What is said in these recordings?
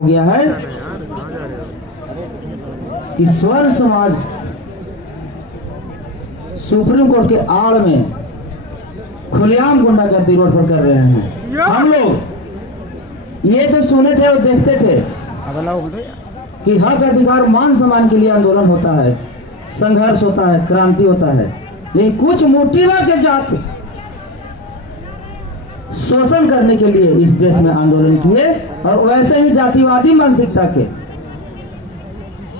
गया है कि स्वर्ण समाज सुप्रीम कोर्ट के आड़ में खुलेआम गुंडागर्दी रोड पर कर रहे हैं। हम लोग ये तो सुने थे और देखते थे कि हक अधिकार मान सम्मान के लिए आंदोलन होता है, संघर्ष होता है, क्रांति होता है, लेकिन कुछ मोटिवा के जात शोषण करने के लिए इस देश में आंदोलन किए और वैसे ही जातिवादी मानसिकता के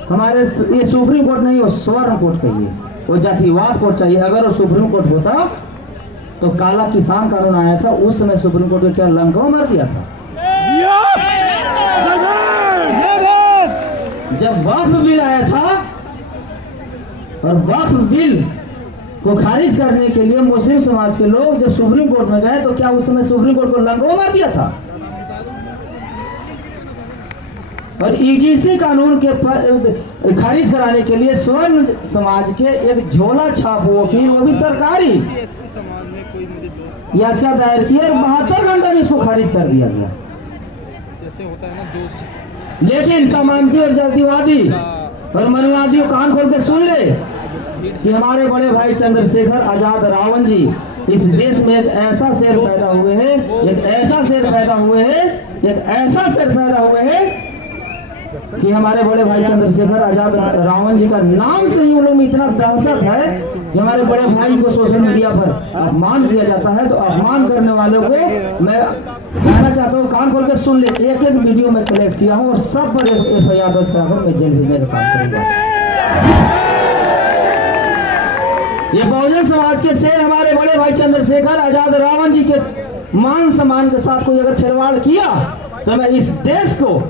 हमारे ये सुप्रीम कोर्ट नहीं, वो स्वर्ण कोर्ट कहिए, वो जातिवाद कोर्ट चाहिए। अगर वो सुप्रीम कोर्ट होता तो काला किसान कानून आया था, उस समय सुप्रीम कोर्ट में क्या लंका मार दिया था। जब वक्फ बिल आया था और वक्फ बिल को खारिज करने के लिए मुस्लिम समाज के लोग जब सुप्रीम कोर्ट में गए तो क्या उस समय सुप्रीम कोर्ट को लंका मार दिया था। और ईजीसी कानून के खारिज कराने के लिए स्वर्ण समाज के एक झोला छाप वकील, वो भी सरकारी, याचिका दायर की और 72 घंटे में इसको खारिज कर दिया गया। जैसे होता है ना जोश। लेकिन सामंती और जातिवादी और मनवादी कान खोल के सुन ले कि हमारे बड़े भाई चंद्रशेखर आजाद रावण जी इस देश में एक ऐसा शेर पैदा हुए हैं, एक ऐसा शेर पैदा हुए हैं, एक ऐसा शेर पैदा हुए हैं कि हमारे बड़े भाई चंद्रशेखर आजाद रावण जी का नाम से ही उन लोगों में इतना दहशत है कि हमारे बड़े भाई को सोशल मीडिया पर अपमान किया जाता है। तो अपमान करने वालों को मैं कहना चाहता हूँ, कान खोल के सुन ले, एक एक वीडियो में कलेक्ट किया हूँ और सब पर FIR दर्ज कराकर मैं जेल भेजने का काम करूंगा। ये बहुजन समाज के शेर हमारे बड़े भाई चंद्रशेखर आजाद रावण जी के मान सम्मान के साथ कोई अगर खिलवाड़ किया तो मैं इस देश को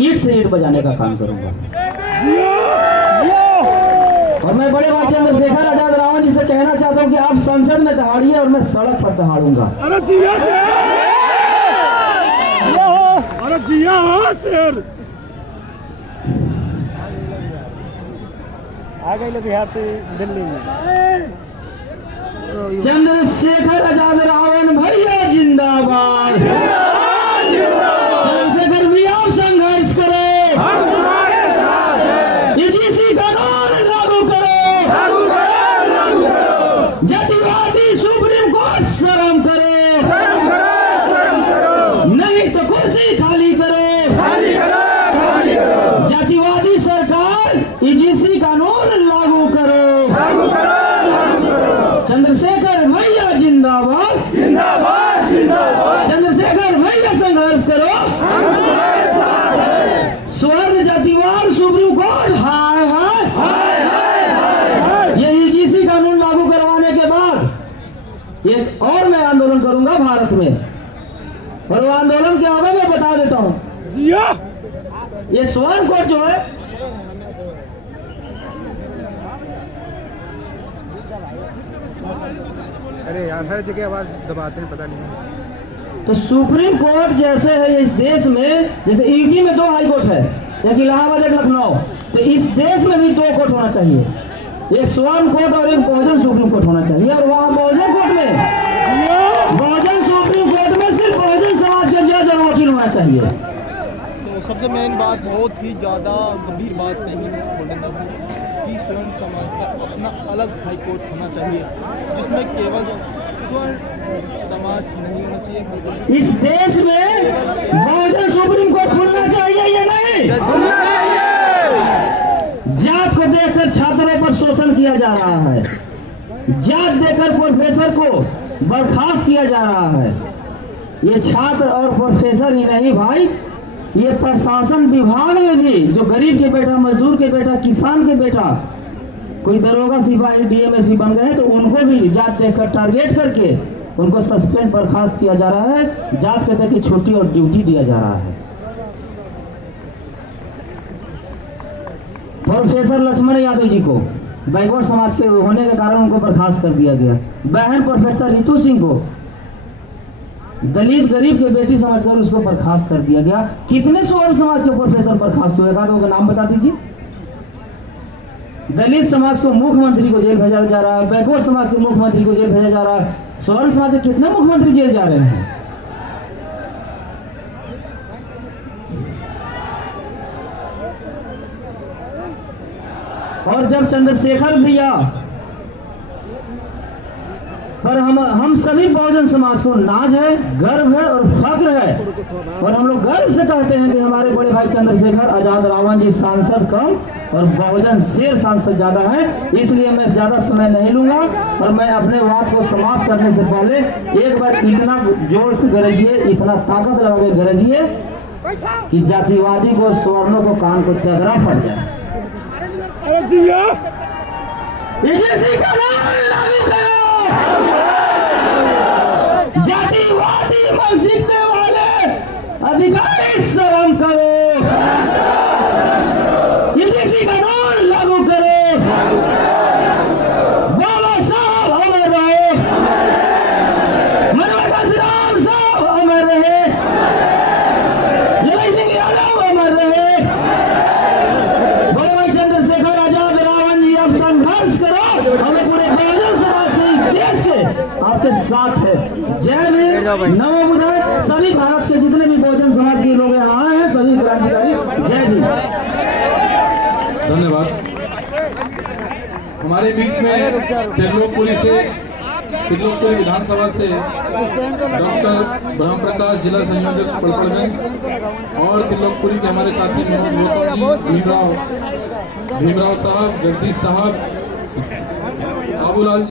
ईंट से ईंट बजाने का काम करूंगा। और मैं बड़े भाई चंद्रशेखर आजाद रावण जी से कहना चाहता हूं कि आप संसद में दहाड़िए और मैं सड़क पर दहाड़ूंगा। अरे जिया सर आ गए बिहार से दिल्ली में। चंद्रशेखर आजाद रावण भैया जिंदाबाद। चंद्रशेखर भी आप संघर्ष करो, ईजीसी कानून लागू करो, जातिवादी सुप्रीम कोर्ट शर्म करो, नहीं तो कुर्सी खाली करो, जातिवादी सरकार ईजीसी कानून लागू करो। चंद्रशेखर भैया जिंदाबाद, जिंदाबाद, जिंदाबाद। चंद्रशेखर भैया संघर्ष करो, स्वर्ण जातिवाद सुप्रीम कोर्ट हाय हाय। ये ईजीसी कानून लागू करवाने के बाद एक और मैं आंदोलन करूंगा भारत में, और वो आंदोलन क्या होगा मैं बता देता हूं। ये स्वर्ण कोर्ट जो है अरे यार हर जगह आवाज दबाते हैं, पता नहीं। तो सुप्रीम कोर्ट जैसे है इस देश में, जैसे यूपी में 2 हाई कोर्ट है, एक इलाहाबाद एक लखनऊ, तो इस देश में भी 2 कोर्ट होना चाहिए, एक स्वर्ण कोर्ट और एक बहुजन सुप्रीम कोर्ट होना चाहिए। और वहाँ बहुजन कोर्ट में, बहुजन सुप्रीम कोर्ट में सिर्फ बहुजन समाज के जज और वकील होना चाहिए। तो सबसे मेन बात, बहुत ही ज़्यादा गंभीर बात कही कि स्वर्ण समाज का अपना अलग हाई कोर्ट होना चाहिए, जिसमें केवल स्वर्ण समाज नहीं होना चाहिए। इस देश में बहुजन सुप्रीम कोर्ट खुलना चाहिए या नहीं? जात को देखकर छात्रों पर शोषण किया जा रहा है, जात देकर प्रोफेसर को बर्खास्त किया जा रहा है। ये छात्र और प्रोफेसर ही नहीं भाई, ये प्रशासन विभाग में भी जो गरीब के बेटा, मजदूर के बेटा, किसान के बेटा, कोई दरोगा सिपाही DMSP बन गए तो उनको भी जात देखकर टारगेट करके उनको सस्पेंड बर्खास्त किया जा रहा है, जात के तक की छुट्टी और ड्यूटी दिया जा रहा है। प्रोफेसर लक्ष्मण यादव जी को बैकवर्ड समाज के होने के कारण उनको बर्खास्त कर दिया गया। बहन प्रोफेसर रितु सिंह को दलित गरीब के बेटी समझकर उसको बर्खास्त कर दिया गया। कितने स्वर्ण समाज के प्रोफेसर बर्खास्त हुए का नाम बता दीजिए। दलित समाज को मुख्यमंत्री को जेल भेजा जा रहा है, बैकवर्ड समाज के मुख्यमंत्री को जेल भेजा जा रहा है, स्वर्ण समाज के कितने मुख्यमंत्री जेल जा रहे हैं। और जब चंद्रशेखर भैया पर हम सभी बहुजन समाज को नाज है, गर्व है और फक्र है। और हम लोग गर्व से कहते हैं कि हमारे बड़े भाई चंद्रशेखर आजाद रावण जी सांसद कम और बहुजन शेर सांसद ज्यादा है। इसलिए मैं ज्यादा समय नहीं लूंगा और मैं अपने बात को समाप्त करने से पहले एक बार इतना जोर से गरजिए, इतना ताकत लगा के गरजिए कि जातिवादी को, स्वर्णों को कान को चदरा फट जाए। लागू करो, जातिवादी मानसिकता वाले अधिकारी शर्म करो, यूजीसी कानून लागू करो, बाबा साहब अमर रहे, मनोहर श्रीराम साहब अमर रहे, ललाई सिंह यादव अमर रहे, बड़े भाई चंद्रशेखर आजाद रावण जी आप संघर्ष करो। हमें पूरे बहुजन समाज के इस देश के आपके साथ है। जय भीम, नमो बुद्धाय। सभी भारत के जितने भी बहुजन समाज के लोग यहाँ आए हैं, सभी क्रांतिकारी, जय भीम। धन्यवाद। हमारे बीच में तिरलोकपुरी से, तिरलोकपुरी विधानसभा से डॉक्टर ब्रह्म प्रकाश जिला संयोजक पड़पड़गंज और तिरलोकपुरी के हमारे साथी भीमराव साहब, जगदीश साहब, बाबूलाल